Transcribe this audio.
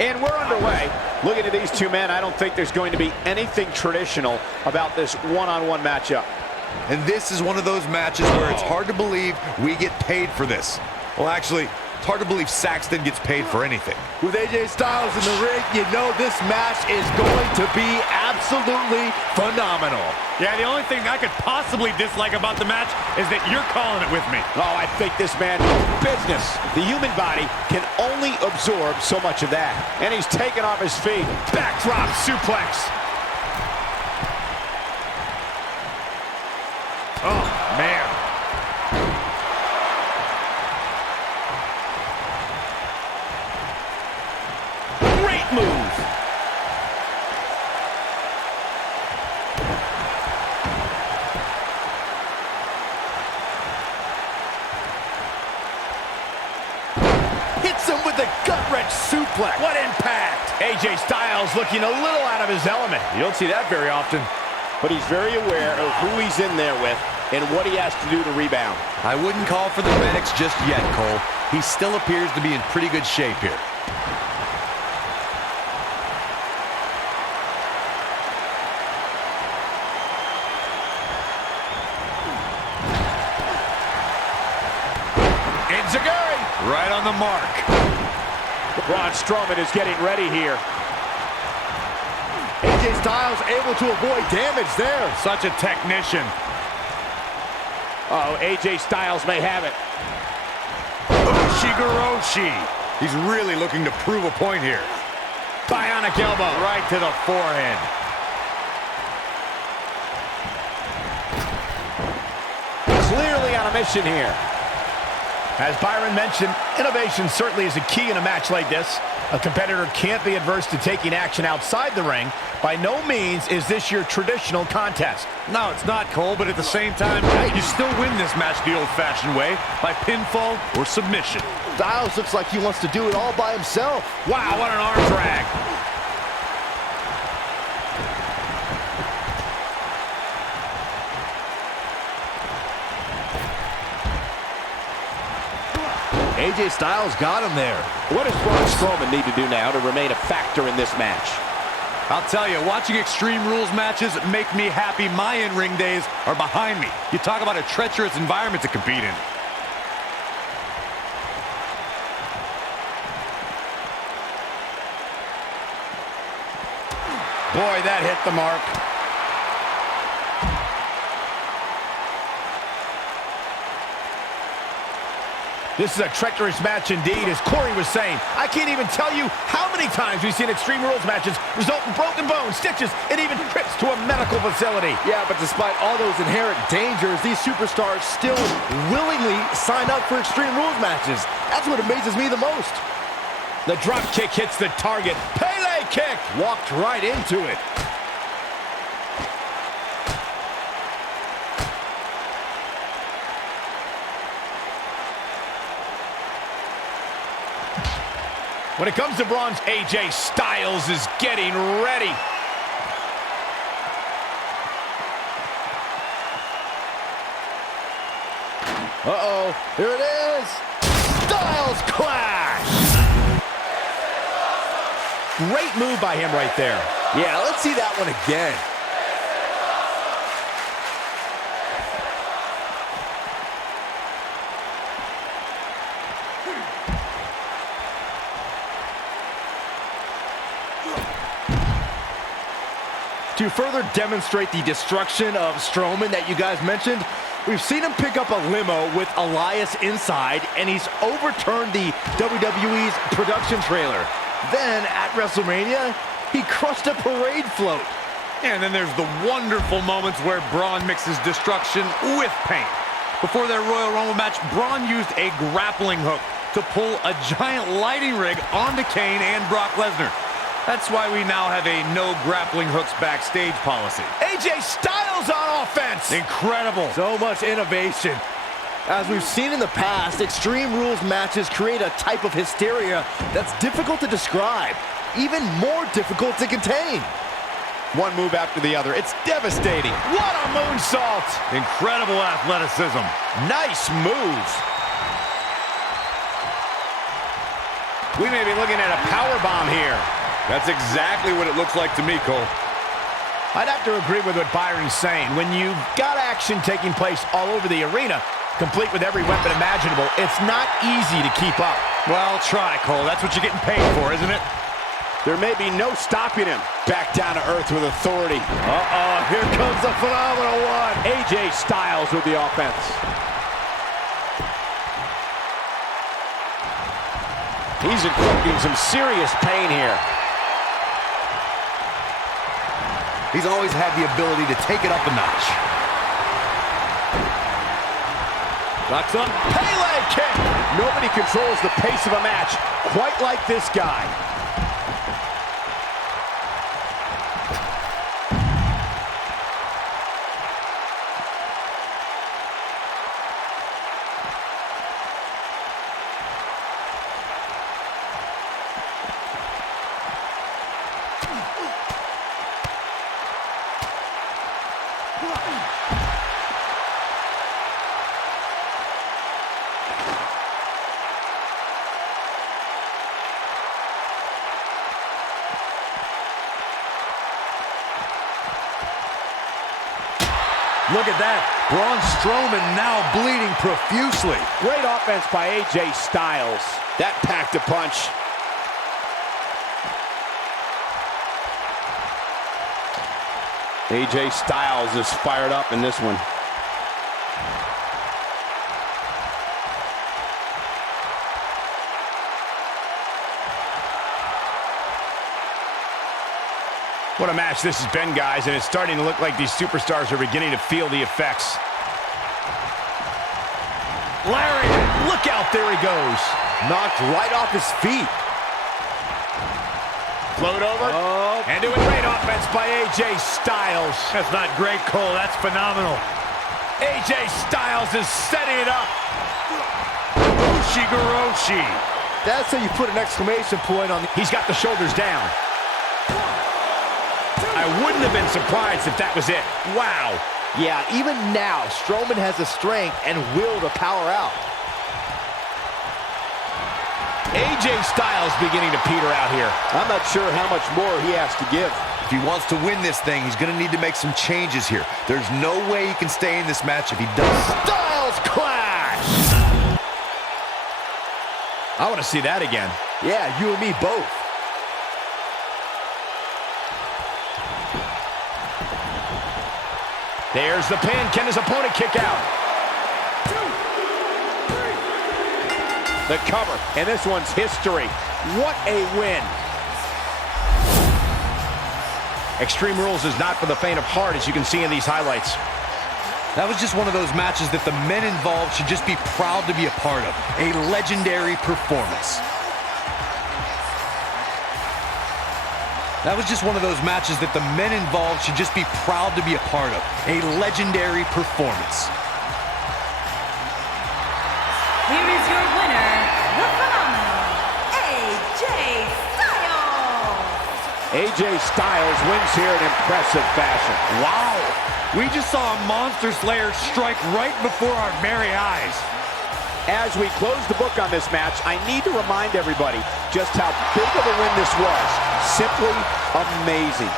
And we're underway. Looking at these two men, I don't think there's going to be anything traditional about this one-on-one matchup. And this is one of those matches where it's hard to believe we get paid for this. Well, actually, it's hard to believe Saxton gets paid for anything. With AJ Styles in the ring, you know this match is going to be absolutely phenomenal. Yeah, the only thing I could possibly dislike about the match is that you're calling it with me. Oh, I think this man knows business. The human body can only absorb so much of that. And he's taken off his feet. Backdrop suplex. Oh, man. Great move. Hits him with the gut-wrench suplex. What impact! AJ Styles looking a little out of his element. You don't see that very often. But he's very aware of who he's in there with and what he has to do to rebound. I wouldn't call for the medics just yet, Cole. He still appears to be in pretty good shape here. Enziguri! Right on the mark. Braun Strowman is getting ready here. AJ Styles able to avoid damage there. Such a technician. Uh-oh, AJ Styles may have it. Ushigoroshi. He's really looking to prove a point here. Bionic elbow. Right to the forehead. Clearly on a mission here. As Byron mentioned, innovation certainly is a key in a match like this. A competitor can't be adverse to taking action outside the ring. By no means is this your traditional contest. No, it's not, Cole, but at the same time, you still win this match the old-fashioned way, by pinfall or submission. Styles looks like he wants to do it all by himself. Wow, what an arm drag. AJ Styles got him there. What does Braun Strowman need to do now to remain a factor in this match? I'll tell you, watching Extreme Rules matches make me happy my in-ring days are behind me. You talk about a treacherous environment to compete in. Boy, that hit the mark. This is a treacherous match indeed, as Corey was saying. I can't even tell you how many times we've seen Extreme Rules matches result in broken bones, stitches, and even trips to a medical facility. Yeah, but despite all those inherent dangers, these superstars still willingly sign up for Extreme Rules matches. That's what amazes me the most. The drop kick hits the target. Pele kick! Walked right into it. When it comes to Braun's, AJ Styles is getting ready. Uh-oh, here it is. Styles clash! Great move by him right there. Yeah, let's see that one again. To further demonstrate the destruction of Strowman that you guys mentioned, we've seen him pick up a limo with Elias inside, and he's overturned the WWE's production trailer. Then, at WrestleMania, he crushed a parade float. And then there's the wonderful moments where Braun mixes destruction with pain. Before their Royal Rumble match, Braun used a grappling hook to pull a giant lighting rig onto Kane and Brock Lesnar. That's why we now have a no grappling hooks backstage policy. AJ Styles on offense. Incredible. So much innovation. As we've seen in the past, Extreme Rules matches create a type of hysteria that's difficult to describe, even more difficult to contain. One move after the other. It's devastating. What a moonsault. Incredible athleticism. Nice move. We may be looking at a powerbomb here. That's exactly what it looks like to me, Cole. I'd have to agree with what Byron's saying. When you've got action taking place all over the arena, complete with every weapon imaginable, it's not easy to keep up. Well, try, Cole. That's what you're getting paid for, isn't it? There may be no stopping him. Back down to earth with authority. Here comes the phenomenal one. AJ Styles with the offense. He's inflicting some serious pain here. He's always had the ability to take it up a notch. Ducks up. Pele kick. Nobody controls the pace of a match quite like this guy. Look at that. Braun Strowman now bleeding profusely. Great offense by AJ Styles. That packed a punch. AJ Styles is fired up in this one. What a match this has been, guys, and it's starting to look like these superstars are beginning to feel the effects. Larry, look out, there he goes. Knocked right off his feet. Float over, and doing great offense by AJ Styles. That's not great, Cole. That's phenomenal. AJ Styles is setting it up. Ushigoroshi. That's how you put an exclamation point on the... He's got the shoulders down. I wouldn't have been surprised if that was it. Wow. Yeah, even now, Strowman has the strength and will to power out. AJ Styles beginning to peter out here. I'm not sure how much more he has to give. If he wants to win this thing, he's going to need to make some changes here. There's no way he can stay in this match if he does. Styles clash! I want to see that again. Yeah, you and me both. There's the pin. Can his opponent kick out? The cover, and this one's history. What a win. Extreme Rules is not for the faint of heart, as you can see in these highlights. That was just one of those matches that the men involved should just be proud to be a part of. A legendary performance. That was just one of those matches that the men involved should just be proud to be a part of. A legendary performance. Here is your winner, the phenomenal AJ Styles. AJ Styles wins here in impressive fashion. Wow. We just saw a Monster Slayer strike right before our very eyes. As we close the book on this match, I need to remind everybody just how big of a win this was. Simply amazing.